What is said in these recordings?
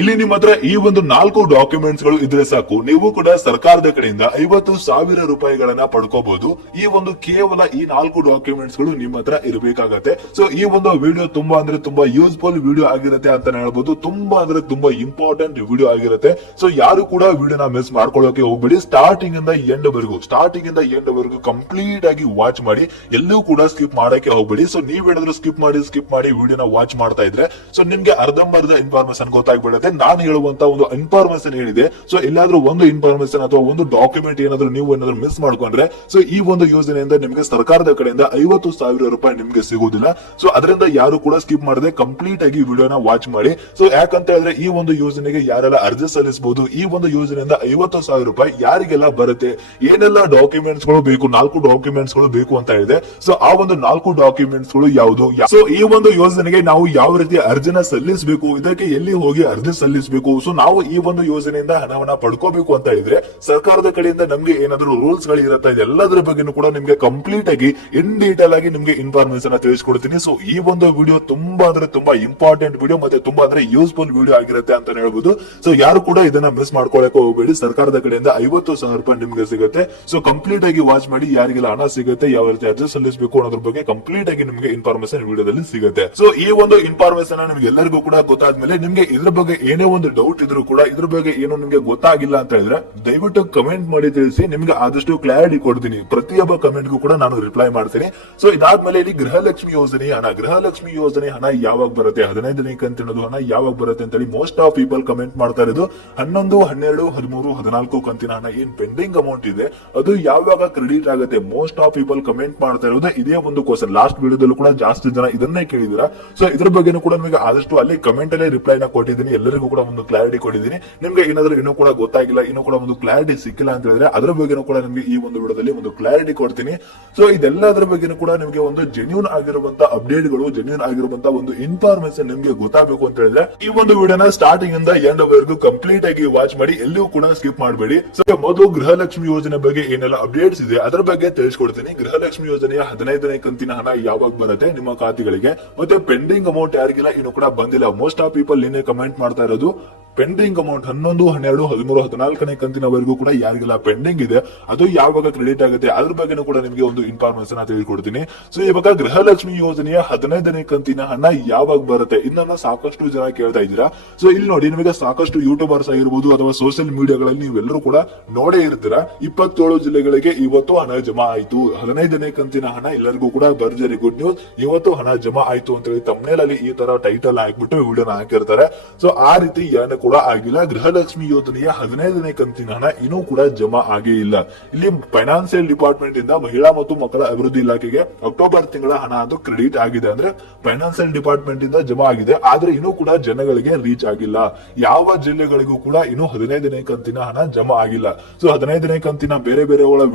ಇಲ್ಲಿ ನಿಮ್ಮ ಹತ್ರ ಈ ಒಂದು 4 ಡಾಕ್ಯುಮೆಂಟ್ಸ್ ಗಳು ಇದ್ರೆ ಸಾಕು, ನೀವು ಕೂಡ ಸರ್ಕಾರದ ಕಡೆಯಿಂದ 50,000 ರೂಪಾಯಿಗಳನ್ನ ಪಡ್ಕೋಬಹುದು. ಈ ಒಂದು ಕೇವಲ ಈ 4 ಡಾಕ್ಯುಮೆಂಟ್ಸ್ ಗಳು ನಿಮ್ಮ ಹತ್ರ ಇರಬೇಕಾಗತ್ತೆ. ಸೊ ಈ ಒಂದು ವಿಡಿಯೋ ತುಂಬಾ ಅಂದ್ರೆ ತುಂಬಾ ಯೂಸ್ಫುಲ್ ವಿಡಿಯೋ ಆಗಿರುತ್ತೆ ಅಂತ ಹೇಳ್ಬೋದು. ತುಂಬಾ ಅಂದ್ರೆ ತುಂಬಾ ಇಂಪಾರ್ಟೆಂಟ್ ವಿಡಿಯೋ ಆಗಿರುತ್ತೆ. ಸೊ ಯಾರು ಕೂಡ ವಿಡಿಯೋನ ಮಿಸ್ ಮಾಡ್ಕೊಳ್ಳೋಕೆ ಹೋಗ್ಬೇಡಿ. ಸ್ಟಾರ್ಟಿಂಗ್ ಇಂದ ಎಂಡ್ ವರೆಗೂ ಕಂಪ್ಲೀಟ್ ಆಗಿ ವಾಚ್ ಮಾಡಿ, ಎಲ್ಲೂ ಕೂಡ ಸ್ಕಿಪ್ ಮಾಡಕ್ಕೆ ಹೋಗ್ಬೇಡಿ. ಸೊ ನೀವೇನಾದ್ರೂ ಸ್ಕಿಪ್ ಮಾಡಿ ವಿಡಿಯೋನ ವಾಚ್ ಮಾಡ್ತಾ ಇದ್ರೆ ಸೊ ನಿಮ್ಗೆ ಅರ್ಧಂಬರ್ಧ ಇನ್ಫಾರ್ಮೇಶನ್ ಗೊತ್ತಾಗ್ಬಿಡುತ್ತೆ. ನಾನು ಹೇಳುವಂತ ಒಂದು ಇನ್ಫಾರ್ಮೇಶನ್ ಏನಿದೆ, ಸೊ ಎಲ್ಲಾದ್ರೂ ಒಂದು ಇನ್ಫಾರ್ಮೇಶನ್ ಅಥವಾ ಒಂದು ಡಾಕ್ಯುಮೆಂಟ್ ಏನಾದ್ರೂ ನೀವು ಮಿಸ್ ಮಾಡ್ಕೊಂಡ್ರೆ ಸೊ ಈ ಒಂದು ಯೋಜನೆಯಿಂದ ನಿಮಗೆ ಸರ್ಕಾರದ ಕಡೆಯಿಂದ 50,000 ರೂಪಾಯಿ ನಿಮ್ಗೆ ಸಿಗುವುದಿಲ್ಲ. ಸೊ ಅದರಿಂದ ಯಾರು ಕೂಡ ಸ್ಕಿಪ್ ಮಾಡದೆ ಕಂಪ್ಲೀಟ್ ಆಗಿ ವಿಡಿಯೋನ ವಾಚ್ ಮಾಡಿ. ಸೊ ಯಾಕಂತ ಹೇಳಿದ್ರೆ ಈ ಒಂದು ಯೋಜನೆಗೆ ಯಾರೆಲ್ಲ ಅರ್ಜಿ ಸಲ್ಲಿಸಬಹುದು, ಈ ಒಂದು ಯೋಜನೆಯಿಂದ 50,000 ರೂಪಾಯಿ ಯಾರಿಗೆಲ್ಲ ಬರುತ್ತೆ, ಏನೆಲ್ಲ ಡಾಕ್ಯುಮೆಂಟ್ಸ್ ಗಳು ಬೇಕು, 4 ಡಾಕ್ಯುಮೆಂಟ್ಸ್ ಗಳು ಬೇಕು ಅಂತ ಹೇಳಿದೆ. ಸೊ ಆ ಒಂದು 4 ಡಾಕ್ಯುಮೆಂಟ್ಸ್ ಗಳು ಯಾವುದು, ಸೊ ಈ ಒಂದು ಯೋಜನೆಗೆ ನಾವು ಯಾವ ರೀತಿ ಅರ್ಜಿನ ಸಲ್ಲಿಸಬೇಕು, ಇದಕ್ಕೆ ಎಲ್ಲಿ ಹೋಗಿ ಅರ್ಜಿ ಸಲ್ಲಿಸಬೇಕು, ಸೊ ನಾವು ಈ ಒಂದು ಯೋಜನೆಯಿಂದ ಹಣವನ್ನ ಪಡ್ಕೋಬೇಕು ಅಂತ ಹೇಳಿದ್ರೆ ಸರ್ಕಾರದ ಕಡೆಯಿಂದ ನಮ್ಗೆ ಏನಾದ್ರು ರೂಲ್ಸ್ ಗಳು ಇರುತ್ತೆ, ಎಲ್ಲದರ ಬಗ್ಗೆನೂ ಕೂಡ ನಿಮ್ಗೆ ಕಂಪ್ಲೀಟ್ ಆಗಿ ಇನ್ ಡೀಟೇಲ್ ಆಗಿ ನಿಮ್ಗೆ ಇನ್ಫಾರ್ಮೇಶನ್ ತಿಳಿಸ್ಕೊಡ್ತೀನಿ. ಸೊ ಈ ಒಂದು ವಿಡಿಯೋ ತುಂಬಾ ಅಂದ್ರೆ ತುಂಬಾ ಇಂಪಾರ್ಟೆಂಟ್ ವಿಡಿಯೋ ಮತ್ತೆ ತುಂಬಾ ಅಂದ್ರೆ ಯೂಸ್ಫುಲ್ ವಿಡಿಯೋ ಆಗಿರುತ್ತೆ ಅಂತ ಹೇಳ್ಬೋದು. ಸೊ ಯಾರು ಕೂಡ ಇದನ್ನ ಮಿಸ್ ಮಾಡ್ಕೊಳಕ್ಕೆ ಹೋಗಬೇಡಿ. ಸರ್ಕಾರದ ಕಡೆಯಿಂದ 50,000 ರೂಪಾಯಿ ನಿಮ್ಗೆ ಸಿಗುತ್ತೆ. ಸೊ ಕಂಪ್ಲೀಟ್ ಆಗಿ ವಾಚ್ ಮಾಡಿ, ಯಾರಿಗೆಲ್ಲ ಹಣ ಸಿಗುತ್ತೆ, ಯಾವ ರೀತಿ ಅರ್ಜಿ ಸಲ್ಲಿಸಬೇಕು ಅನ್ನೋದ್ರ ಬಗ್ಗೆ ಕಂಪ್ಲೀಟ್ ಆಗಿ ನಿಮ್ಗೆ ಇನ್ಫಾರ್ಮೇಶನ್ ವಿಡಿಯೋದಲ್ಲಿ ಸಿಗುತ್ತೆ. ಸೊ ಈ ಒಂದು ಇನ್ಫಾರ್ಮೇಶನ್ ನಿಮ್ಗೆ ಎಲ್ಲರಿಗೂ ಕೂಡ ಗೊತ್ತಾದ್ಮೇಲೆ ನಿಮ್ಗೆ ಇದ್ರ ಬಗ್ಗೆ ಏನೇ ಒಂದು ಡೌಟ್ ಇದ್ರು ಕೂಡ, ಇದ್ರ ಬಗ್ಗೆ ಏನು ನಿಮ್ಗೆ ಗೊತ್ತಾಗಿಲ್ಲ ಅಂತ ಹೇಳಿದ್ರೆ ದಯವಿಟ್ಟು ಕಮೆಂಟ್ ಮಾಡಿ ತಿಳಿಸಿ. ನಿಮ್ಗೆ ಆದಷ್ಟು ಕ್ಲಾರಿಟಿ ಕೊಡ್ತೀನಿ. ಪ್ರತಿಯೊಬ್ಬ ಕಮೆಂಟ್ಗೂ ಕೂಡ ನಾನು ರಿಪ್ಲೈ ಮಾಡ್ತೀನಿ. ಸೊ ಇದಾದ್ಮೇಲೆ ಇಲ್ಲಿ ಗೃಹಲಕ್ಷ್ಮಿ ಯೋಜನೆ ಹಣ ಯಾವಾಗ ಬರುತ್ತೆ, 15ನೇ ಕಂತಿನದು ಹಣ ಯಾವಾಗ ಬರುತ್ತೆ ಅಂತ ಹೇಳಿ ಮೋಸ್ಟ್ ಆಫ್ ಪೀಪಲ್ ಕಮೆಂಟ್ ಮಾಡ್ತಾ ಇರೋದು. 11, 12, 13, 14 ಕಂತಿನ ಹಣ ಏನ್ ಪೆಂಡಿಂಗ್ ಅಮೌಂಟ್ ಇದೆ ಅದು ಯಾವಾಗ ಕ್ರೆಡಿಟ್ ಆಗುತ್ತೆ, ಮೋಸ್ಟ್ ಆಫ್ ಪೀಪಲ್ ಕಮೆಂಟ್ ಮಾಡ್ತಾ ಇರೋದು ಇದೇ ಒಂದು ಕ್ವಶನ್. ಲಾಸ್ಟ್ ವಿಡಿಯೋದಲ್ಲೂ ಕೂಡ ಜಾಸ್ತಿ ಜನ ಇದನ್ನೇ ಕೇಳಿದಿರಾ. ಸೊ ಇದ್ರ ಬಗ್ಗೆನೂ ಕೂಡ ನಿಮಗೆ ಆದಷ್ಟು ಅಲ್ಲಿ ಕಮೆಂಟ್ ಅಲ್ಲೇ ರಿಪ್ಲೈನ ಕೊಟ್ಟಿದ್ದೀನಿ. ಎಲ್ಲರಿಗೂ ಕೂಡ ಒಂದು ಕ್ಲಾರಿಟಿ ಕೊಟ್ಟಿದ್ದೀನಿ. ನಿಮ್ಗೆ ಏನಾದ್ರೂ ಇನ್ನೂ ಕೂಡ ಗೊತ್ತಾಗಿಲ್ಲ, ಇನ್ನೂ ಕೂಡ ಒಂದು ಕ್ಲಾರಿಟಿ ಸಿಕ್ಕಿಲ್ಲ ಅಂತ ಹೇಳಿದ್ರೆ ಅದರ ಬಗ್ಗೆನೂ ಕೂಡ ನಿಮ್ಗೆ ಈ ಒಂದು ವಿಡಿಯೋದಲ್ಲಿ ಒಂದು ಕ್ಲಾರಿಟಿ ಕೊಡ್ತೀನಿ. ಸೊ ಇದೆಲ್ಲದರ ಬಗ್ಗೆನೂ ಕೂಡ ನಿಮಗೆ ಒಂದು ಜೆನ್ಯೂನ್ ಆಗಿರುವಂತ ಅಪ್ಡೇಟ್ ಗಳು, ಜೆನ್ಯೂನ್ ಆಗಿರುವಂತ ಒಂದು ಇನ್ಫಾರ್ಮೇಶನ್ ನಿಮ್ಗೆ ಗೊತ್ತಾಗಬೇಕು ಅಂತ ಹೇಳಿದ್ರೆ ಈ ಒಂದು ವಿಡಿಯೋನ ಸ್ಟಾರ್ಟಿಂಗ್ ಇಂದ ಎಂಡ್ ವರೆಗೂ ಕಂಪ್ಲೀಟ್ ಆಗಿ ವಾಚ್ ಮಾಡಿ, ಎಲ್ಲೂ ಕೂಡ ಸ್ಕಿಪ್ ಮಾಡಬೇಡಿ. ಸೊ ಮೊದಲು ಗೃಹಲಕ್ಷ್ಮಿ ಯೋಜನೆ ಬಗ್ಗೆ ಏನೆಲ್ಲ ಅಪ್ಡೇಟ್ಸ್ ಇದೆ ಅದರ ಬಗ್ಗೆ ತಿಳಿಸ್ಕೊಡ್ತೀನಿ. ಗೃಹಲಕ್ಷ್ಮಿ ಯೋಜನೆಯ 15ನೇ ಕಂತಿನ ಹಣ ಯಾವಾಗ ಬರುತ್ತೆ ನಿಮ್ಮ ಖಾತೆಗಳಿಗೆ, ಮತ್ತೆ ಪೆಂಡಿಂಗ್ ಅಮೌಂಟ್ ಯಾರಿಗಿಲ್ಲ ಇನ್ನೂ ಕೂಡ ಬಂದಿಲ್ಲ. ಮೋಸ್ಟ್ ಆಫ್ ಪೀಪಲ್ ನಿನ್ನೆ ಕಮೆಂಟ್ ಮಾಡ್ತಾ ಇರೋದು ಪೆಂಡಿಂಗ್ ಅಮೌಂಟ್ 11, 12, 13, 14ನೇ ಕಂತಿನವರೆಗೂ ಕೂಡ ಯಾರಿಗೆಲ್ಲ ಪೆಂಡಿಂಗ್ ಇದೆ ಅದು ಯಾವಾಗ ಕ್ರೆಡಿಟ್ ಆಗುತ್ತೆ ಅದ್ರ ಬಗ್ಗೆನೂ ಕೂಡ ನಿಮಗೆ ಒಂದು ಇನ್ಫಾರ್ಮೇಶನ್ ತಿಳಿಕೊಡ್ತೀನಿ. ಸೊ ಇವಾಗ ಗೃಹಲಕ್ಷ್ಮಿ ಯೋಜನೆಯ 15ನೇ ಕಂತಿನ ಹಣ ಯಾವಾಗ ಬರುತ್ತೆ ಇದನ್ನ ಸಾಕಷ್ಟು ಜನ ಕೇಳ್ತಾ ಇದ್ದೀರಾ. ಸೊ ಇಲ್ಲಿ ನೋಡಿ, ನಿಮಗೆ ಸಾಕಷ್ಟು ಯೂಟ್ಯೂಬರ್ಸ್ ಆಗಿರ್ಬೋದು ಅಥವಾ ಸೋಷಿಯಲ್ ಮೀಡಿಯಾಗಳಲ್ಲಿ ನೀವೆಲ್ಲರೂ ಕೂಡ ನೋಡೇ ಇರ್ತೀರಾ. 27 ಜಿಲ್ಲೆಗಳಿಗೆ ಇವತ್ತು ಹಣ ಜಮಾ ಆಯ್ತು. 15ನೇ ಕಂತಿನ ಹಣ ಎಲ್ಲರಿಗೂ ಕೂಡ ಭರ್ಜರಿ ಗುಡ್ ನ್ಯೂಸ್, ಇವತ್ತು ಹಣ ಜಮಾ ಆಯ್ತು ಅಂತ ಹೇಳಿ ತಮ್ಮನೇಲ್ ಅಲ್ಲಿ ಈ ತರ ಟೈಟಲ್ ಹಾಕ್ಬಿಟ್ಟು ವಿಡಿಯೋನ ಹಾಕಿರ್ತಾರೆ. ಸೊ ಆ ರೀತಿ ಏನು ಕೂಡ ಆಗಿಲ್ಲ. ಗೃಹಲಕ್ಷ್ಮಿ ಯೋಜನೆಯ 15ನೇ ಕಂತಿನ ಹಣ ಇನ್ನೂ ಕೂಡ ಜಮಾ ಆಗೇ ಇಲ್ಲ. ಇಲ್ಲಿ ಫೈನಾನ್ಸಿಯಲ್ ಡಿಪಾರ್ಟ್ಮೆಂಟ್ ಇಂದ ಮಹಿಳಾ ಮತ್ತು ಮಕ್ಕಳ ಅಭಿವೃದ್ಧಿ ಇಲಾಖೆಗೆ ಅಕ್ಟೋಬರ್ ತಿಂಗಳ ಹಣ ಅದು ಕ್ರೆಡಿಟ್ ಆಗಿದೆ, ಅಂದ್ರೆ ಫೈನಾನ್ಸಿಯಲ್ ಡಿಪಾರ್ಟ್ಮೆಂಟ್ ಇಂದ ಜಮಾ ಆಗಿದೆ. ಆದ್ರೆ ಇನ್ನೂ ಕೂಡ ಜನಗಳಿಗೆ ರೀಚ್ ಆಗಿಲ್ಲ. ಯಾವ ಜಿಲ್ಲೆಗಳಿಗೂ ಕೂಡ ಇನ್ನೂ 15ನೇ ಕಂತಿನ ಹಣ ಜಮಾ ಆಗಿಲ್ಲ. ಸೊ 15ನೇ ಕಂತಿನ ಬೇರೆ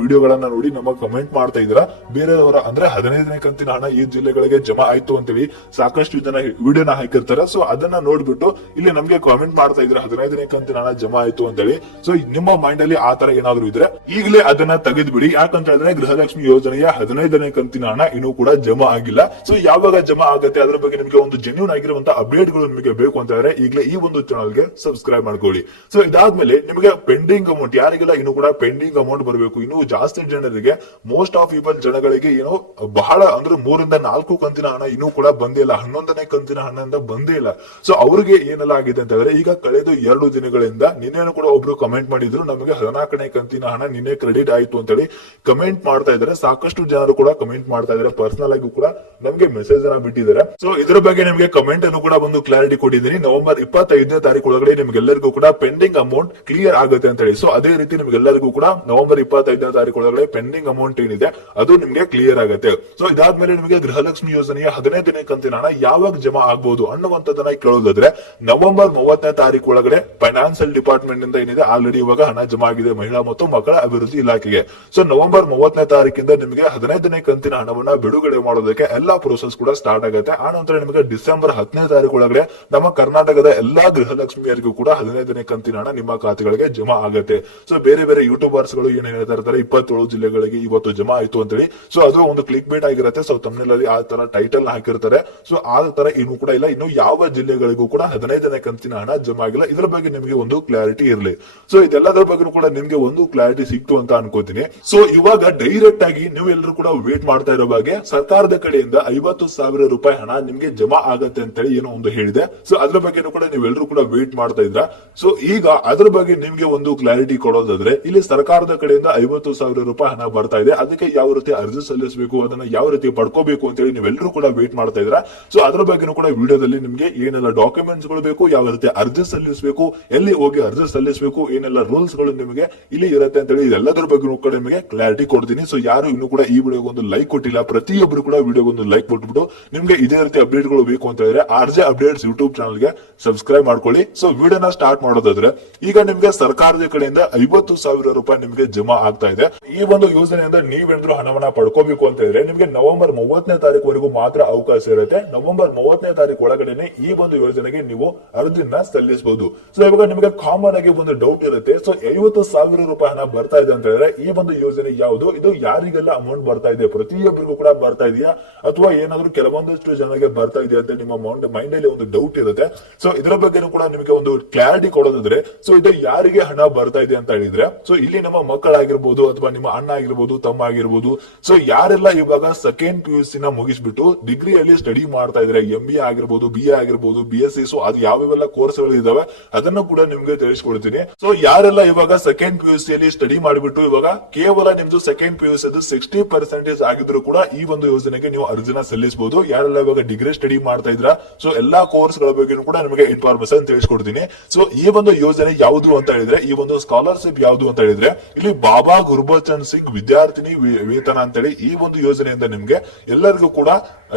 ವಿಡಿಯೋಗಳನ್ನ ನೋಡಿ ನಮಗೆ ಕಮೆಂಟ್ ಮಾಡ್ತಾ ಇದ್ದೀರಾ. ಬೇರೆಯವರ ಅಂದ್ರೆ 15ನೇ ಕಂತಿನ ಹಣ ಈ ಜಿಲ್ಲೆಗಳಿಗೆ ಜಮಾ ಆಯ್ತು ಅಂತೇಳಿ ಸಾಕಷ್ಟು ಜನ ವಿಡಿಯೋನ ಹಾಕಿರ್ತಾರೆ. ಸೊ ಅದನ್ನ ನೋಡ್ಬಿಟ್ಟು ಇಲ್ಲಿ ನಮ್ಗೆ ಕಾಮೆಂಟ್ ಮಾಡ್ತಾ ಇದ್ರೆ 15ನೇ ಕಂತಿನ ಹಣ ಜಮಾ ಆಯ್ತು ಅಂತ ಹೇಳಿ. ಸೊ ನಿಮ್ಮ ಮೈಂಡ್ ಅಲ್ಲಿ ಆ ತರ ಏನಾದ್ರು ಇದ್ರೆ ಈಗಲೇ ಅದನ್ನ ತೆಗೆದ್ಬಿಡಿ. ಯಾಕಂತ ಹೇಳಿದ್ರೆ ಗೃಹಲಕ್ಷ್ಮಿ ಯೋಜನೆಯ 15ನೇ ಕಂತಿನ ಹಣ ಇನ್ನೂ ಕೂಡ ಜಮಾ ಆಗಿಲ್ಲ. ಸೊ ಯಾವಾಗ ಜಮಾ ಆಗುತ್ತೆ ಅದ್ರ ಬಗ್ಗೆ ನಿಮಗೆ ಒಂದು ಜೆನ್ಯೂನ್ ಆಗಿರುವಂತಹ ಅಪ್ಡೇಟ್ ಗಳು ನಿಮಗೆ ಬೇಕು ಅಂತ ಹೇಳಿದ್ರೆ ಈಗಲೇ ಈ ಒಂದು ಚಾನಲ್ಗೆ ಸಬ್ಸ್ಕ್ರೈಬ್ ಮಾಡ್ಕೊಳ್ಳಿ. ಸೊ ಇದಾದ್ಮೇಲೆ ನಿಮಗೆ ಪೆಂಡಿಂಗ್ ಅಮೌಂಟ್ ಯಾರಿಗೆಲ್ಲ ಇನ್ನೂ ಕೂಡ ಪೆಂಡಿಂಗ್ ಅಮೌಂಟ್ ಬರಬೇಕು, ಇನ್ನೂ ಜಾಸ್ತಿ ಜನರಿಗೆ, ಮೋಸ್ಟ್ ಆಫ್ ಪೀಪಲ್ ಜನಗಳಿಗೆ ಏನೋ ಬಹಳ ಅಂದ್ರೆ 3 ರಿಂದ 4 ಕಂತಿನ ಹಣ ಇನ್ನೂ ಕೂಡ ಬಂದೇ ಇಲ್ಲ, 11ನೇ ಕಂತಿನ ಹಣ ಬಂದೇ ಇಲ್ಲ. ಸೊ ಅವ್ರಿಗೆ ಏನೆಲ್ಲ ಆಗಿದೆ ಅಂತ ಹೇಳಿದ್ರೆ ಈಗ ಕಳೆದ 2 ದಿನಗಳಿಂದ ನಿನ್ನೆ ಕೂಡ ಒಬ್ರು ಕಮೆಂಟ್ ಮಾಡಿದ್ರು, ನಮಗೆ 14ನೇ ಕಂತಿನ ಹಣ ನಿನ್ನೆ ಕ್ರೆಡಿಟ್ ಆಯ್ತು ಅಂತ ಹೇಳಿ ಕಮೆಂಟ್ ಮಾಡ್ತಾ ಇದ್ದಾರೆ. ಸಾಕಷ್ಟು ಜನರು ಕೂಡ ಕಮೆಂಟ್ ಮಾಡ್ತಾ ಇದ್ದಾರೆ. ಪರ್ಸನಲ್ ಆಗಿ ಕೂಡ ನಮಗೆ ಮೆಸೇಜ್ ಅನ್ನ ಬಿಟ್ಟಿದ್ದಾರೆ. ಸೊ ಇದ್ರ ಬಗ್ಗೆ ನಿಮಗೆ ಕಮೆಂಟ್ ಅನ್ನು ಕೂಡ ಒಂದು ಕ್ಲಾರಿಟಿ ಕೊಟ್ಟಿದ್ದೀನಿ. ನವೆಂಬರ್ 25ನೇ ತಾರೀಕು ಒಳಗಡೆ ನಿಮ್ಗೆಲ್ಲರಿಗೂ ಕೂಡ ಪೆಂಡಿಂಗ್ ಅಮೌಂಟ್ ಕ್ಲಿಯರ್ ಆಗುತ್ತೆ ಅಂತ ಹೇಳಿ. ಸೊ ಅದೇ ರೀತಿ ನಿಮ್ಗೆಲ್ಲರಿಗೂ ಕೂಡ ನವೆಂಬರ್ 25ನೇ ತಾರೀಕು ಒಳಗಡೆ ಪೆಂಡಿಂಗ್ ಅಮೌಂಟ್ ಏನಿದೆ ಅದು ನಿಮ್ಗೆ ಕ್ಲಿಯರ್ ಆಗುತ್ತೆ. ಸೊ ಇದಾದ್ಮೇಲೆ ನಿಮಗೆ ಗೃಹಲಕ್ಷ್ಮಿ ಯೋಜನೆಯ 15ನೇ ಕಂತಿನ ಹಣ ಯಾವಾಗ ಜಮಾ ಆಗಬಹುದು ಅನ್ನುವಂಥದ್ದನ್ನ ಕೇಳೋದಾದ್ರೆ ನವೆಂಬರ್ 30ನೇ ತಾರೀಕು ಒಳಗಡೆ ಫೈನಾನ್ಸಿಯಲ್ ಡಿಪಾರ್ಟ್ಮೆಂಟ್ ಇಂದ ಏನಿದೆ ಆಲ್ರೆಡಿ ಇವಾಗ ಹಣ ಜಮಾ ಆಗಿದೆ ಮಹಿಳಾ ಮತ್ತು ಮಕ್ಕಳ ಅಭಿವೃದ್ಧಿ ಇಲಾಖೆಗೆ. ಸೊ ನವೆಂಬರ್ 30ನೇ ತಾರೀಕಿಂದ ನಿಮಗೆ 15ನೇ ಕಂತಿನ ಹಣವನ್ನ ಬಿಡುಗಡೆ ಮಾಡೋದಕ್ಕೆ ಎಲ್ಲಾ ಪ್ರೋಸೆಸ್ ಕೂಡ ಸ್ಟಾರ್ಟ್ ಆಗುತ್ತೆ. ಆ ನಂತರ ನಿಮಗೆ ಡಿಸೆಂಬರ್ 10ನೇ ತಾರೀಕು ಒಳಗಡೆ ನಮ್ಮ ಕರ್ನಾಟಕದ ಎಲ್ಲಾ ಗೃಹಲಕ್ಷ್ಮಿಯರಿಗೂ ಕೂಡ 15ನೇ ಕಂತಿನ ಹಣ ನಿಮ್ಮ ಖಾತೆಗಳಿಗೆ ಜಮಾ ಆಗುತ್ತೆ. ಸೊ ಬೇರೆ ಯೂಟ್ಯೂಬರ್ಸ್ ಗಳು ಏನ್ ಹೇಳ್ತಾ ಇರ್ತಾರೆ 27 ಜಿಲ್ಲೆಗಳಿಗೆ ಇವತ್ತು ಜಮಾ ಆಯ್ತು ಅಂತ ಹೇಳಿ. ಸೊ ಅದು ಒಂದು ಕ್ಲಿಕ್ ಬೇಟ್ ಆಗಿರುತ್ತೆ. ಸೊ ತಮ್ಮನಲ್ಲಿ ಆ ತರ ಟೈಟಲ್ ಹಾಕಿರ್ತಾರೆ. ಸೊ ಆ ತರ ಇನ್ನೂ ಕೂಡ ಇಲ್ಲ. ಇನ್ನು ಯಾವ ಜಿಲ್ಲೆಗಳಿಗೂ ಕೂಡ 15ನೇ ಕಂತಿನ ಹಣ ಜಮಾ ಆಗಿಲ್ಲ, ಇದ್ರ ಬಗ್ಗೆ ನಿಮಗೆ ಒಂದು ಕ್ಲಾರಿಟಿ ಇರಲಿ. ಸೊ ಇದೆಲ್ಲದರ ಬಗ್ಗೆ ಕೂಡ ನಿಮ್ಗೆ ಒಂದು ಕ್ಲಾರಿಟಿ ಸಿಕ್ತು ಅಂತ ಅನ್ಕೋತೀನಿ. ಸೊ ಇವಾಗ ಡೈರೆಕ್ಟ್ ಆಗಿ ನೀವು ಎಲ್ಲರೂ ಕೂಡ ವೇಟ್ ಮಾಡ್ತಾ ಇರೋ ಬಗ್ಗೆ ಸರ್ಕಾರದ ಕಡೆಯಿಂದ 50,000 ರೂಪಾಯಿ ಹಣ ನಿಮ್ಗೆ ಜಮಾ ಆಗತ್ತೆ ಅಂತ ಹೇಳಿ ಏನೋ ಒಂದು ಹೇಳಿದೆ. ಸೊ ಅದ್ರ ಬಗ್ಗೆ ಕೂಡ ನೀವೆಲ್ಲರೂ ಕೂಡ ವೇಟ್ ಮಾಡ್ತಾ ಇದ್ರ. ಸೊ ಈಗ ಅದ್ರ ಬಗ್ಗೆ ನಿಮ್ಗೆ ಒಂದು ಕ್ಲಾರಿಟಿ ಕೊಡೋದಾದ್ರೆ, ಇಲ್ಲಿ ಸರ್ಕಾರದ ಕಡೆಯಿಂದ 50,000 ರೂಪಾಯಿ ಹಣ ಬರ್ತಾ ಇದೆ. ಅದಕ್ಕೆ ಯಾವ ರೀತಿ ಅರ್ಜಿ ಸಲ್ಲಿಸಬೇಕು, ಅದನ್ನ ಯಾವ ರೀತಿ ಪಡ್ಕೋಬೇಕು ಅಂತ ಹೇಳಿ ನೀವೆಲ್ಲರೂ ಕೂಡ ವೇಟ್ ಮಾಡ್ತಾ ಇದ್ರ. ಸೊ ಅದ್ರ ಬಗ್ಗೆ ಕೂಡ ವಿಡಿಯೋದಲ್ಲಿ ನಿಮ್ಗೆ ಏನೆಲ್ಲ ಡಾಕ್ಯುಮೆಂಟ್ಸ್ ಗಳು ಬೇಕು, ಯಾವ ರೀತಿ ಅರ್ಜಿ ಸಲ್ಲಿಸಬೇಕು, ಎಲ್ಲಿ ಹೋಗಿ ಅರ್ಜಿ ಸಲ್ಲಿಸಬೇಕು, ಏನೆಲ್ಲ ರೂಲ್ಸ್ ಗಳು ನಿಮಗೆ ಇಲ್ಲಿ ಇರುತ್ತೆ ಅಂತ ಹೇಳಿ ಎಲ್ಲದರ ಬಗ್ಗೆ ಕೂಡ ನಿಮಗೆ ಕ್ಲಾರಿಟಿ ಕೊಡ್ತೀನಿ. ಸೊ ಯಾರು ಇನ್ನು ಕೂಡ ಈ ವಿಡಿಯೋಗೆ ಒಂದು ಲೈಕ್ ಕೊಟ್ಟಿಲ್ಲ, ಪ್ರತಿಯೊಬ್ಬರು ಕೂಡ ವಿಡಿಯೋಗೆ ಒಂದು ಲೈಕ್ ಕೊಟ್ಬಿಟ್ಟು ನಿಮ್ಗೆ ಇದೇ ರೀತಿ ಅಪ್ಡೇಟ್ ಗಳು ಬೇಕು ಅಂತ ಹೇಳಿದ್ರೆ ಆರ್ಜೆ ಅಪ್ಡೇಟ್ಸ್ ಯೂಟ್ಯೂಬ್ ಚಾನಲ್ ಗೆ ಸಬ್ಸ್ಕ್ರೈಬ್ ಮಾಡ್ಕೊಳ್ಳಿ. ಸೊ ವಿಡಿಯೋನ ಸ್ಟಾರ್ಟ್ ಮಾಡೋದಾದ್ರೆ, ಈಗ ನಿಮ್ಗೆ ಸರ್ಕಾರದ ಕಡೆಯಿಂದ 50,000 ರೂಪಾಯಿ ನಿಮ್ಗೆ ಜಮಾ ಆಗ್ತಾ ಇದೆ. ಈ ಒಂದು ಯೋಜನೆಯಿಂದ ನೀವೇನಾದ್ರೂ ಹಣವನ್ನ ಪಡ್ಕೋಬೇಕು ಅಂತ ಇದ್ರೆ ನಿಮ್ಗೆ ನವೆಂಬರ್ 30ನೇ ತಾರೀಕುವರೆಗೂ ಮಾತ್ರ ಅವಕಾಶ ಇರುತ್ತೆ. ನವೆಂಬರ್ 30ನೇ ತಾರೀಕು ಒಳಗಡೆನೆ ಈ ಒಂದು ಯೋಜನೆಗೆ ನೀವು ಅರ್ಜಿನ ಸಲ್ಲಿಸಬಹುದು. ಸೊ ಇವಾಗ ನಿಮಗೆ ಕಾಮನ್ ಆಗಿ ಒಂದು ಡೌಟ್ ಇರುತ್ತೆ, ಸೊ 50,000 ರೂಪಾಯಿ ಹಣ ಬರ್ತಾ ಇದೆ ಅಂತ ಹೇಳಿದ್ರೆ ಈ ಒಂದು ಯೋಜನೆ ಯಾವುದು, ಇದು ಯಾರಿಗೆಲ್ಲ ಅಮೌಂಟ್ ಬರ್ತಾ ಇದೆ, ಪ್ರತಿಯೊಬ್ಬರಿಗೂ ಕೂಡ ಬರ್ತಾ ಇದೆಯಾ ಅಥವಾ ಏನಾದ್ರೂ ಕೆಲವೊಂದಷ್ಟು ಜನರಿಗೆ ಬರ್ತಾ ಇದೆಯಾ ಅಂತ ನಿಮ್ಮ ಮೈಂಡ್ ಅಲ್ಲಿ ಒಂದು ಡೌಟ್ ಇರುತ್ತೆ. ಸೊ ಇದರ ಬಗ್ಗೆ ಕೂಡ ನಿಮಗೆ ಒಂದು ಕ್ಲಾರಿಟಿ ಕೊಡೋದಾದ್ರೆ, ಸೊ ಇದು ಯಾರಿಗೆ ಹಣ ಬರ್ತಾ ಇದೆ ಅಂತ ಹೇಳಿದ್ರೆ, ಸೊ ಇಲ್ಲಿ ನಮ್ಮ ಮಕ್ಕಳಾಗಿರ್ಬೋದು ಅಥವಾ ನಿಮ್ಮ ಅಣ್ಣ ಆಗಿರ್ಬೋದು, ತಮ್ಮ ಆಗಿರ್ಬೋದು, ಸೊ ಯಾರೆಲ್ಲ ಇವಾಗ ಸೆಕೆಂಡ್ PUC ನ ಮುಗಿಸ್ಬಿಟ್ಟು ಡಿಗ್ರಿಯಲ್ಲಿ ಸ್ಟಡಿ ಮಾಡ್ತಾ ಇದ್ರೆ, MBA ಆಗಿರ್ಬೋದು, BA ಆಗಿರ್ಬೋದು, BSc, ಸೊ ಅದು ಯಾವೆಲ್ಲ ಕೋರ್ಸ್ ಗಳು ಇದಾವೆ ಅದನ್ನು ಕೂಡ ನಿಮ್ಗೆ ತಿಳಿಸ್ಕೊಡ್ತೀನಿ. ಸೊ ಯಾರೆಲ್ಲ ಇವಾಗ ಸೆಕೆಂಡ್ PUC ಅಲ್ಲಿ ಸ್ಟಡಿ ಮಾಡಿಬಿಟ್ಟು ಇವಾಗ ಕೇವಲ ನಿಮ್ದು ಸೆಕೆಂಡ್ PUC ಅದು 60% ಆಗಿದ್ರು ಕೂಡ ಈ ಒಂದು ಯೋಜನೆಗೆ ನೀವು ಅರ್ಜಿನ ಸಲ್ಲಿಸಬಹುದು. ಯಾರೆಲ್ಲ ಇವಾಗ ಡಿಗ್ರಿ ಸ್ಟಡಿ ಮಾಡ್ತಾ ಇದ್ರ, ಸೊ ಎಲ್ಲಾ ಕೋರ್ಸ್ ಗಳ ಬಗ್ಗೆ ಕೂಡ ನಿಮಗೆ ಇನ್ಫಾರ್ಮೇಶನ್ ತಿಳಿಸ್ಕೊಡ್ತೀನಿ. ಸೊ ಈ ಒಂದು ಯೋಜನೆ ಯಾವುದು ಅಂತ ಹೇಳಿದ್ರೆ, ಈ ಒಂದು ಸ್ಕಾಲರ್ಶಿಪ್ ಯಾವುದು ಅಂತ ಹೇಳಿದ್ರೆ, ಇಲ್ಲಿ ಬಾಬಾ ಗುರ್ಬಚನ್ ಸಿಂಗ್ ವಿದ್ಯಾರ್ಥಿನಿ ವೇತನ ಅಂತೇಳಿ ಈ ಒಂದು ಯೋಜನೆಯಿಂದ ನಿಮ್ಗೆ ಎಲ್ಲರಿಗೂ ಕೂಡ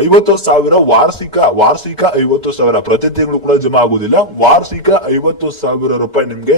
50,000 ವಾರ್ಷಿಕ 50,000 ಪ್ರತಿ ತಿಂಗಳು ಕೂಡ ಜಮಾ ಆಗುದಿಲ್ಲ, ವಾರ್ಷಿಕ 50,000 ರೂಪಾಯಿ ನಿಮ್ಗೆ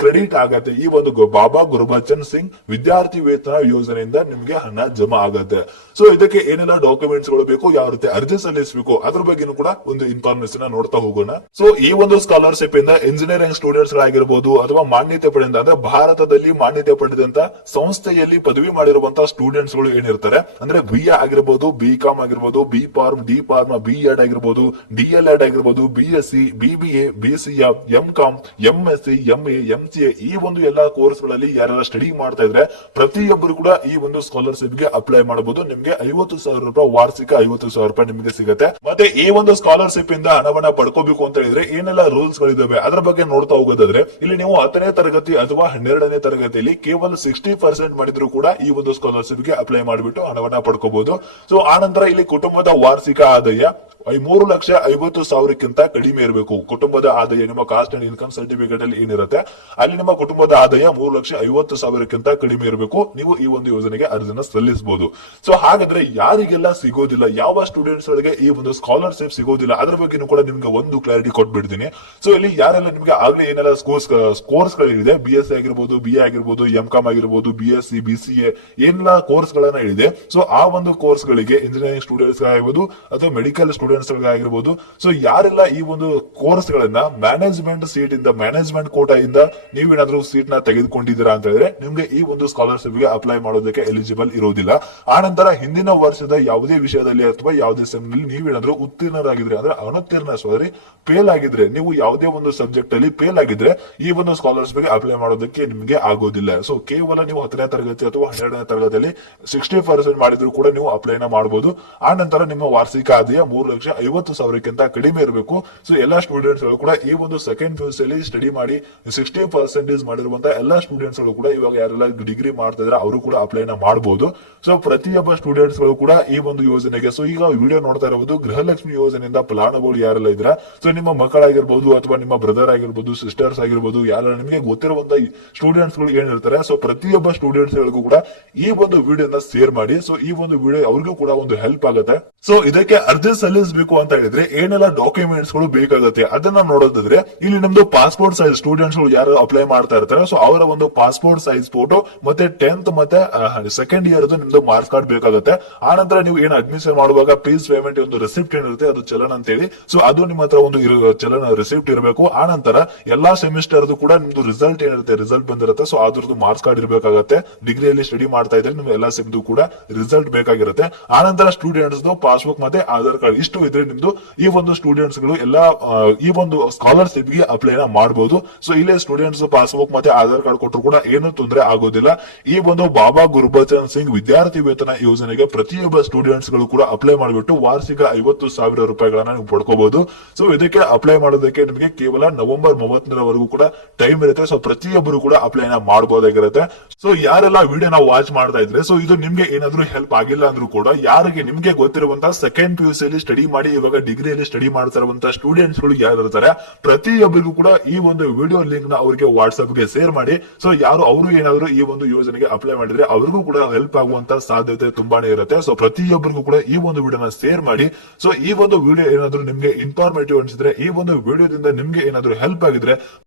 ಕ್ರೆಡಿಟ್ ಆಗತ್ತೆ. ಈ ಒಂದು ಬಾಬಾ ಗುರ್ಬಚನ್ ಸಿಂಗ್ ವಿದ್ಯಾರ್ಥಿ ವೇತನ ಯೋಜನೆಯಿಂದ ನಿಮ್ಗೆ ಹಣ ಜಮಾ ಆಗತ್ತೆ. ಸೊ ಇದಕ್ಕೆ ಏನೆಲ್ಲ ಡಾಕ್ಯುಮೆಂಟ್ಸ್ ಗಳು ಬೇಕು, ಯಾವ ರೀತಿ ಅರ್ಜಿ ಸಲ್ಲಿಸಬೇಕು, ಅದ್ರ ಬಗ್ಗೆ ಕೂಡ ಒಂದು ಇನ್ಫಾರ್ಮೇಶನ್ ನೋಡ್ತಾ ಹೋಗೋಣ. ಸೊ ಈ ಒಂದು ಸ್ಕಾಲರ್ಶಿಪ್ ಇಂದ ಇಂಜಿನಿಯರಿಂಗ್ ಸ್ಟೂಡೆಂಟ್ಸ್ ಗಳಾಗಿರ್ಬೋದು ಅಥವಾ ಮಾನ್ಯತೆ ಪಡೆದ ಅಂದ್ರೆ ಭಾರತದಲ್ಲಿ ಮಾನ್ಯತೆ ಪಡೆದಂತ ಸಂಸ್ಥೆಯಲ್ಲಿ ಪದವಿ ಮಾಡಿರುವಂತಹ ಸ್ಟೂಡೆಂಟ್ಸ್ ಗಳು ಏನಿರ್ತಾರೆ ಅಂದ್ರೆ BA ಆಗಿರ್ಬೋದು, BCom ಆಗಿರ್ಬೋದು, B.Pharm, D.Pharm, B.Ed ಆಗಿರ್ಬೋದು, DLEd ಆಗಿರ್ಬೋದು, BSc, BBA, BCA, M.Com, MSc, MA, MCA ಈ ಒಂದು ಎಲ್ಲಾ ಕೋರ್ಸ್ ಗಳಲ್ಲಿ ಯಾರೆಲ್ಲ ಸ್ಟಡಿ ಮಾಡ್ತಾ ಇದ್ರೆ ಪ್ರತಿಯೊಬ್ಬರು ಕೂಡ ಈ ಒಂದು ಸ್ಕಾಲರ್ಶಿಪ್ ಗೆ ಅಪ್ಲೈ ಮಾಡಬಹುದು. ನಿಮ್ಗೆ 50,000 ರೂಪಾಯಿ ವಾರ್ಷಿಕ 50,000 ರೂಪಾಯಿ ನಿಮಗೆ ಸಿಗುತ್ತೆ. ಮತ್ತೆ ಈ ಒಂದು ಸ್ಕಾಲರ್ಶಿಪ್ ಇಂದ ಹಣವನ್ನ ಪಡ್ಕೋಬೇಕು ಅಂತ ಹೇಳಿದ್ರೆ ಏನೆಲ್ಲ ರೂಲ್ಸ್ ಗಳಿದಾವೆ ಅದ್ರ ಬಗ್ಗೆ ನೋಡ್ತಾ ಹೋಗೋದಾದ್ರೆ, ಇಲ್ಲಿ ನೀವು 10ನೇ ತರಗತಿ ಅಥವಾ 12ನೇ ತರಗತಿಯಲ್ಲಿ ಕೇವಲ 60% ಮಾಡಿದ್ರು ಕೂಡ ಈ ಒಂದು ಸ್ಕಾಲರ್ಶಿಪ್ ಗೆ ಅಪ್ಲೈ ಮಾಡಿಬಿಟ್ಟು ಹಣವನ್ನ ಪಡ್ಕೋಬಹುದು. ಸೊ ಆನಂತರ ಇಲ್ಲಿ ಕುಟುಂಬದ ವಾರ್ಷಿಕ ಆದಾಯ 3,50,000ಕ್ಕಿಂತ ಕಡಿಮೆ ಇರಬೇಕು. ಕುಟುಂಬದ ಆದಾಯ ನಿಮ್ಮ ಕಾಸ್ಟ್ ಅಂಡ್ ಇನ್ಕಮ್ ಸರ್ಟಿಫಿಕೇಟ್ ಅಲ್ಲಿ ಏನಿರುತ್ತೆ ಅಲ್ಲಿ ನಿಮ್ಮ ಕುಟುಂಬದ ಆದಾಯ 3,50,000ಕ್ಕಿಂತ ಕಡಿಮೆ ಇರಬೇಕು. ನೀವು ಈ ಒಂದು ಯೋಜನೆಗೆ ಅರ್ಜಿನ ಸಲ್ಲಿಸಬಹುದು. ಸೊ ಹಾಗಾದ್ರೆ ಯಾರಿಗೆಲ್ಲ ಸಿಗೋದಿಲ್ಲ, ಯಾವ ಸ್ಟೂಡೆಂಟ್ಸ್ ಗಳಿಗೆ ಈ ಒಂದು ಸ್ಕಾಲರ್ಶಿಪ್ ಸಿಗೋದಿಲ್ಲ ಅದ್ರ ಬಗ್ಗೆ ಕೂಡ ನಿಮ್ಗೆ ಒಂದು ಕ್ಲಾರಿಟಿ ಕೊಟ್ಬಿಡ್ತೀನಿ. ಸೊ ಇಲ್ಲಿ ಯಾರೆಲ್ಲ ನಿಮ್ಗೆ ಆಗ್ಲೇ ಏನೆಲ್ಲ ಕೋರ್ಸ್ ಗಳಿದೆ, BSc ಆಗಿರ್ಬೋದು, BA ಆಗಿರ್ಬೋದು, M.Com ಆಗಿರ್ಬೋದು, BSc, BCA ಏನೆಲ್ಲ ಕೋರ್ಸ್ ಗಳನ್ನ ಹೇಳಿದೆ, ಸೊ ಆ ಒಂದು ಕೋರ್ಸ್ ಗಳಿಗೆ ಇಂಜಿನಿಯರಿಂಗ್ ಸ್ಟೂಡೆಂಟ್ಸ್ ಆಗಿರ್ಬೋದು ಅಥವಾ ಮೆಡಿಕಲ್ ಸ್ಟೂಡೆಂಟ್ಸ್ ಆಗಿರ್ಬೋದು, ಸೊ ಯಾರೆಲ್ಲ ಈ ಒಂದು ಕೋರ್ಸ್ ಗಳನ್ನ ಮ್ಯಾನೇಜ್ಮೆಂಟ್ ಸೀಟ್ ಇಂದ ಮ್ಯಾನೇಜ್ಮೆಂಟ್ ಕೋಟಾ ಇಂದ ನೀವೇನಾದ್ರೂ ಸೀಟ್ ನ ತೆಗೆದುಕೊಂಡಿದ್ದೀರಾ ಅಂತ ಹೇಳಿದ್ರೆ ನಿಮ್ಗೆ ಈ ಒಂದು ಸ್ಕಾಲರ್ಶಿಪ್ ಗೆ ಅಪ್ಲೈ ಮಾಡೋದಕ್ಕೆ ಎಲಿಜಿಬಲ್ ಇರೋದಿಲ್ಲ. ಆನಂತರ ಹಿಂದಿನ ವರ್ಷದ ಯಾವುದೇ ವಿಷಯದಲ್ಲಿ ಅಥವಾ ಯಾವುದೇ ಸೆಮ್ ನಲ್ಲಿ ನೀವೇನಾದ್ರೂ ಉತ್ತೀರ್ಣರಾಗಿದ್ರೆ ಅಂದ್ರೆ ಫೇಲ್ ಆಗಿದ್ರೆ, ನೀವು ಯಾವುದೇ ಒಂದು ಸಬ್ಜೆಕ್ಟ್ ಅಲ್ಲಿ ಫೇಲ್ ಆಗಿದ್ರೆ ಈ ಒಂದು ಸ್ಕಾಲರ್ಶಿಪ್ ಗೆ ಅಪ್ಲೈ ಮಾಡೋದಕ್ಕೆ ನಿಮ್ಗೆ ಆಗೋದಿಲ್ಲ. ಸೊ ಕೇವಲ ನೀವು 10ನೇ ತರಗತಿ ಅಥವಾ 12ನೇ ತರಗತಿಯಲ್ಲಿ 60% ಮಾಡಿದ್ರು ಕೂಡ ನೀವು ಅಪ್ಲೈನ ಮಾಡಬಹುದು. ಆ ನಂತರ ನಿಮ್ಮ ವಾರ್ಷಿಕ ಆದಾಯ 3,50,000ಕ್ಕಿಂತ ಕಡಿಮೆ ಇರಬೇಕು. ಸೊ ಎಲ್ಲಾ ಸ್ಟೂಡೆಂಟ್ಸ್ ಗಳು ಕೂಡ ಈ ಒಂದು ಸೆಕೆಂಡ್ PUC ಅಲ್ಲಿ ಸ್ಟಡಿ ಮಾಡಿ 60% ಮಾಡಿರುವಂತಹ ಎಲ್ಲಾ ಸ್ಟೂಡೆಂಟ್ಸ್ ಗಳು ಕೂಡ ಇವಾಗ ಯಾರೆಲ್ಲ ಡಿಗ್ರಿ ಮಾಡ್ತಾ ಇದ್ರೆ ಅವರು ಕೂಡ ಅಪ್ಲೈನ ಮಾಡಬಹುದು. ಸೊ ಪ್ರತಿಯೊಬ್ಬ ಸ್ಟೂಡೆಂಟ್ಸ್ ಗಳು ಕೂಡ ಈ ಒಂದು ಯೋಜನೆಗೆ, ಸೊ ಈಗ ವಿಡಿಯೋ ನೋಡ್ತಾ ಇರಬಹುದು ಗೃಹಲಕ್ಷ್ಮಿ ಯೋಜನೆಯಿಂದ ಫಲಾನುಭವಿಗಳು ಯಾರೆಲ್ಲ ಇದ್ರ, ಸೊ ನಿಮ್ಮ ಮಕ್ಕಳಾಗಿರ್ಬೋದು ಅಥವಾ ನಿಮ್ಮ ಬ್ರದರ್ ಆಗಿರ್ಬೋದು, ಸಿಸ್ಟರ್ಸ್ ಆಗಿರ್ಬೋದು, ಯಾರೆಲ್ಲ ನಿಮಗೆ ಗೊತ್ತಿರುವಂತ ಸ್ಟೂಡೆಂಟ್ಸ್ ಗಳು ಏನಿರ್ತಾರೆ, ಸೊ ಪ್ರತಿಯೊಬ್ಬ ಸ್ಟೂಡೆಂಟ್ಸ್ ಗಳಿಗೂ ಕೂಡ ಈ ಒಂದು ವಿಡಿಯೋನ ಶೇರ್ ಮಾಡಿ. ಸೊ ಈ ಒಂದು ವಿಡಿಯೋ ಅವ್ರಿಗೂ ಕೂಡ ಒಂದು ಹೆಲ್ಪ್ ಆಗುತ್ತೆ. ಸೊ ಇದಕ್ಕೆ ಅರ್ಜಿ ಸಲ್ಲಿಸಬೇಕು ಅಂತ ಹೇಳಿದ್ರೆ ಏನೆಲ್ಲ ಡಾಕ್ಯುಮೆಂಟ್ಸ್ ಗಳು ಬೇಕಾಗುತ್ತೆ ಅದನ್ನ ನೋಡೋದಾದ್ರೆ, ಇಲ್ಲಿ ನಮ್ದು ಪಾಸ್ಪೋರ್ಟ್ ಸೈಜ್ ಸ್ಟೂಡೆಂಟ್ಸ್ ಗಳು ಯಾರು ಅಪ್ಲೈ ಮಾಡ್ತಾ ಇರ್ತಾರೆ, ಸೊ ಅವರ ಒಂದು ಪಾಸ್ಪೋರ್ಟ್ ಸೈಜ್ ಫೋಟೋ ಮತ್ತೆ 10th ಮತ್ತೆ ಸೆಕೆಂಡ್ ಇಯರ್ ನಿಮ್ದು ಮಾರ್ಕ್ಸ್ ಕಾರ್ಡ್ ಬೇಕಾಗುತ್ತೆ. ಆ ನಂತರ ನೀವು ಏನು ಅಡ್ಮಿಷನ್ ಮಾಡುವಾಗ ಫೀಸ್ ಪೇಮೆಂಟ್ ಒಂದು ರಿಸಿಪ್ಟ್ ಏನಿರುತ್ತೆ ಅದು ಚಲನ್ ಅಂತ ಹೇಳಿ, ಸೊ ಅದು ನಿಮ್ಮ ಹತ್ರ ಒಂದು ಚಲನ್ ರಿಸಿಪ್ಟ್ ಇರಬೇಕು. ಆ ನಂತರ ಎಲ್ಲಾ ಸೆಮಿಸ್ಟರ್ ಕೂಡ ನಿಮ್ದು ರಿಸಲ್ಟ್ ಏನಿರುತ್ತೆ, ರಿಸಲ್ಟ್ ಬಂದಿರುತ್ತೆ, ಸೊ ಅದ್ರದ್ದು ಮಾರ್ಕ್ಸ್ ಕಾರ್ಡ್ ಇರಬೇಕಾಗುತ್ತೆ. ಡಿಗ್ರಿಯಲ್ಲಿ ಸ್ಟಡಿ ಮಾಡ್ತಾ ಇದ್ರೆ ನಿಮ್ಗೆ ಎಲ್ಲಾ ಸೆಮ್ದು ಕೂಡ ರಿಸಲ್ಟ್ ಬೇಕಾಗಿರುತ್ತೆ. ಆ ನಂತರ ಸ್ಟೂಡೆಂಟ್ಸ್ ಪಾಸ್ಬುಕ್ ಮತ್ತೆ ಆಧಾರ್ ಕಾರ್ಡ್ ಇಷ್ಟು ಇದ್ರೆ ನಿಮ್ದು ಈ ಒಂದು ಸ್ಟೂಡೆಂಟ್ಸ್ ಗಳು ಎಲ್ಲ ಈ ಒಂದು ಸ್ಕಾಲರ್ಶಿಪ್ ಗೆ ಅಪ್ಲೈ ಮಾಡಬಹುದು. ಸೊ ಇಲ್ಲೇ ಸ್ಟೂಡೆಂಟ್ಸ್ ಪಾಸ್ಬುಕ್ ಮತ್ತೆ ಆಧಾರ್ ಕಾರ್ಡ್ ಕೊಟ್ಟರು ಕೂಡ ಏನು ತೊಂದರೆ ಆಗೋದಿಲ್ಲ. ಈ ಒಂದು ಬಾಬಾ ಗುರ್ಬಚನ್ ಸಿಂಗ್ ವಿದ್ಯಾರ್ಥಿ ವೇತನ ಯೋಜನೆಗೆ ಪ್ರತಿಯೊಬ್ಬ ಸ್ಟೂಡೆಂಟ್ಸ್ ಗಳು ಕೂಡ ಅಪ್ಲೈ ಮಾಡಿಬಿಟ್ಟು ವಾರ್ಷಿಕ 50,000 ರೂಪಾಯಿಗಳನ್ನ ನೀವು ಪಡ್ಕೋಬಹುದು. ಸೊ ಇದಕ್ಕೆ ಅಪ್ಲೈ ಮಾಡೋದಕ್ಕೆ ನಿಮಗೆ ಕೇವಲ ನವೆಂಬರ್ 30ರವರೆಗೂ ಕೂಡ ಟೈಮ್ ಇರುತ್ತೆ. ಸೊ ಪ್ರತಿಯೊಬ್ಬರು ಕೂಡ ಅಪ್ಲೈ ಮಾಡಬಹುದಾಗಿರುತ್ತೆ. ಸೊ ಯಾರೆಲ್ಲ ವಿಡಿಯೋನ ವಾಚ್ ಮಾಡ್ತಾ ಇದ್ರೆ ಸೊ ಇದು ನಿಮ್ಗೆ ಏನಾದ್ರೂ ಹೆಲ್ಪ್ ಆಗಿಲ್ಲ ಅಂದ್ರೂ ಕೂಡ ಯಾರಿಗೆ ನಿಮ್ಗೆ ಗೊತ್ತಿರುವಂತಹ ಸೆಕೆಂಡ್ PUC ಅಲ್ಲಿ ಸ್ಟಡಿ ಮಾಡಿ ಇವಾಗ ಡಿಗ್ರಿಯಲ್ಲಿ ಸ್ಟಡಿ ಮಾಡ್ತಾ ಇರುವಂತಹ ಸ್ಟೂಡೆಂಟ್ಸ್ ಗಳು ಯಾರು ಇರ್ತಾರೆ ಪ್ರತಿಯೊಬ್ಬರಿಗೂ ಕೂಡ ಈ ಒಂದು ವಿಡಿಯೋ ಲಿಂಕ್ ನ ಅವರಿಗೆ ವಾಟ್ಸ್ಆಪ್ ಗೆ ಶೇರ್ ಮಾಡಿ. ಸೊ ಯಾರು ಅವರು ಏನಾದ್ರು ಈ ಒಂದು ಯೋಜನೆಗೆ ಅಪ್ಲೈ ಮಾಡಿದ್ರೆ ಅವ್ರಿಗೂ ಕೂಡ ಹೆಲ್ಪ್ ಆಗುವಂತ ಸಾಧ್ಯತೆ ತುಂಬಾನೇ ಇರುತ್ತೆ. ಸೊ ಪ್ರತಿಯೊಬ್ಬರಿಗೂ ಕೂಡ ಈ ಒಂದು ವಿಡಿಯೋನ ಶೇರ್ ಮಾಡಿ. ಸೊ ಈ ಒಂದು ವಿಡಿಯೋ ಏನಾದ್ರು ನಿಮ್ಗೆ ಇನ್ಫಾರ್ಮೇಟಿವ್ ಅನ್ಸಿದ್ರೆ, ಈ ಒಂದು ವಿಡಿಯೋದಿಂದ ನಿಮ್ಗೆ ಏನಾದ್ರು ಹೆಲ್ಪ್ ಆಗಿದ್ರೆ